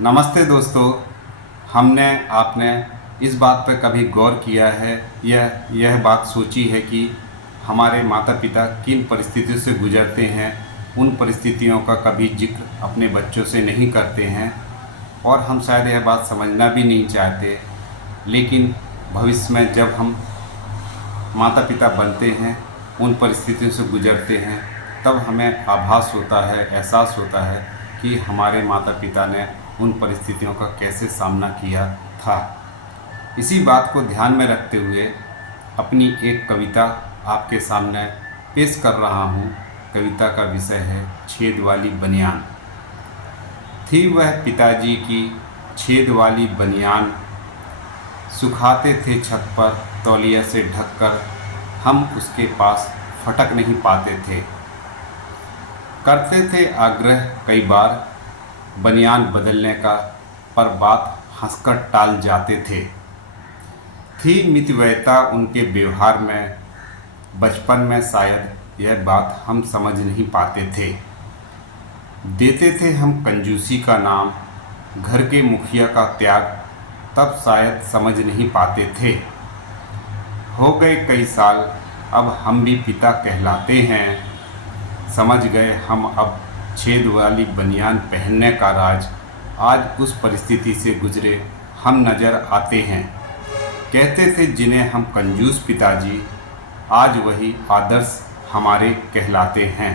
नमस्ते दोस्तों। हमने आपने इस बात पर कभी गौर किया है, यह बात सोची है कि हमारे माता पिता किन परिस्थितियों से गुजरते हैं। उन परिस्थितियों का कभी जिक्र अपने बच्चों से नहीं करते हैं और हम शायद यह बात समझना भी नहीं चाहते। लेकिन भविष्य में जब हम माता पिता बनते हैं, उन परिस्थितियों से गुजरते हैं, तब हमें आभास होता है, एहसास होता है कि हमारे माता पिता ने उन परिस्थितियों का कैसे सामना किया था। इसी बात को ध्यान में रखते हुए अपनी एक कविता आपके सामने पेश कर रहा हूँ। कविता का विषय है छेद वाली बनियान। थी वह पिताजी की छेद वाली बनियान, सुखाते थे छत पर तौलिया से ढककर, हम उसके पास फटक नहीं पाते थे। करते थे आग्रह कई बार बनियान बदलने का, पर बात हंसकर टाल जाते थे। थी मितव्ययता उनके व्यवहार में, बचपन में शायद यह बात हम समझ नहीं पाते थे। देते थे हम कंजूसी का नाम, घर के मुखिया का त्याग, तब शायद समझ नहीं पाते थे। हो गए कई साल, अब हम भी पिता कहलाते हैं, समझ गए हम अब छेद वाली बनियान पहनने का राज। आज उस परिस्थिति से गुजरे हम नज़र आते हैं। कहते थे जिन्हें हम कंजूस पिताजी, आज वही आदर्श हमारे कहलाते हैं।